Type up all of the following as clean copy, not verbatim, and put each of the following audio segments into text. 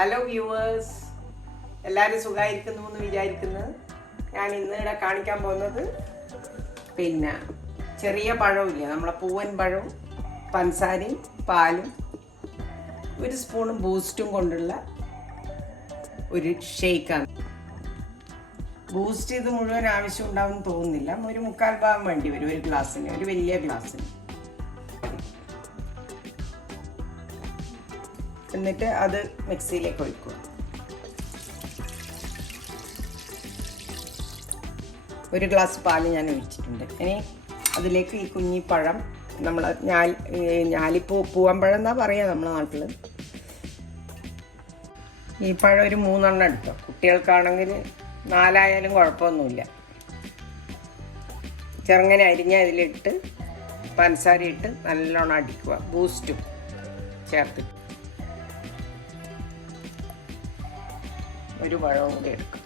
Hello viewers, എല്ലാവരും സുഖമായിരിക്കുന്നു എന്ന് വിചാരിക്കുന്നു. ഞാൻ ഇന്നിവിടെ കാണിക്കാൻ പോകുന്നത് ചെറിയ പഴമില്ല, നമ്മളെ പൂവൻ പഴവും പഞ്ചസാരയും പാലും ഒരു സ്പൂണും ബൂസ്റ്റും കൊണ്ടുള്ള ഒരു ഷേക്കാണ്. ബൂസ്റ്റ് ഇത് മുഴുവൻ ആവശ്യം ഉണ്ടാവുമെന്ന് തോന്നുന്നില്ല. ഒരു 3/4 ഭാഗം വേണ്ടി വരും ഒരു ഗ്ലാസ്സിന്, ഒരു വലിയ ഗ്ലാസ്സിന്. എന്നിട്ട് അത് മിക്സിയിലേക്ക് ഒഴിക്കുക. ഒരു ഗ്ലാസ് പാല് ഞാൻ ഒഴിച്ചിട്ടുണ്ട്. ഇനി അതിലേക്ക് ഈ കുഞ്ഞിപ്പഴം, നമ്മൾ ഞാലിപ്പൂ പൂവമ്പഴം എന്നാ പറയുക നമ്മളെ നാട്ടിൽ. ഈ പഴം ഒരു 3 എടുത്തോ. കുട്ടികൾക്കാണെങ്കിൽ 4 ആയാലും കുഴപ്പമൊന്നുമില്ല. ചെറുങ്ങനെ അരിഞ്ഞ് അതിലിട്ട് പഞ്ചസാര ഇട്ട് നല്ലോണം അടിക്കുക. ബൂസ്റ്റും ചേർത്ത് ഒരു പഴവും കൂടി എടുക്കും.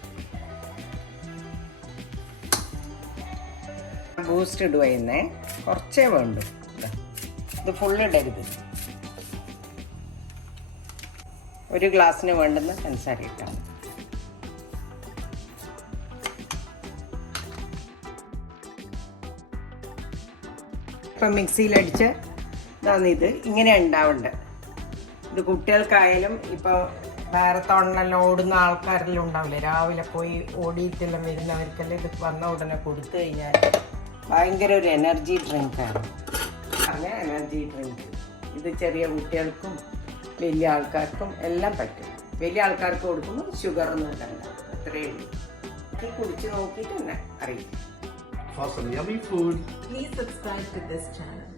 ബൂസ്റ്റ് ഇടുക ചെയ്യുന്നേ, കുറച്ചേ വേണ്ടു. ഇത് ഫുള്ളിടരുത്. ഒരു ഗ്ലാസ്സിന് വേണ്ടുന്ന പഞ്ചസാര ഇട്ടാൽ. ഇപ്പം മിക്സിയിലടിച്ച് ഇത് ഇങ്ങനെ ഉണ്ടാവേണ്ടത്. ഇത് കുട്ടികൾക്കായാലും ഇപ്പോൾ മാരത്തോണിനെല്ലാം ഓടുന്ന ആൾക്കാരെല്ലാം ഉണ്ടാവില്ലേ, രാവിലെ പോയി ഓടിയിട്ടെല്ലാം വരുന്നവർക്കെല്ലാം ഇത് വന്ന ഉടനെ കൊടുത്തു കഴിഞ്ഞാൽ ഭയങ്കര ഒരു എനർജി ഡ്രിങ്കാണ്. എനർജി ഡ്രിങ്ക് ഇത് ചെറിയ കുട്ടികൾക്കും വലിയ ആൾക്കാർക്കും എല്ലാം പറ്റും. വലിയ ആൾക്കാർക്ക് കൊടുക്കുമ്പോൾ ഷുഗറൊന്നും ഇടണ്ട, അത്രയേ ഉള്ളൂ. കുടിച്ച് നോക്കിയിട്ട് തന്നെ അറിയിക്കും. For some yummy food, please subscribe to this channel.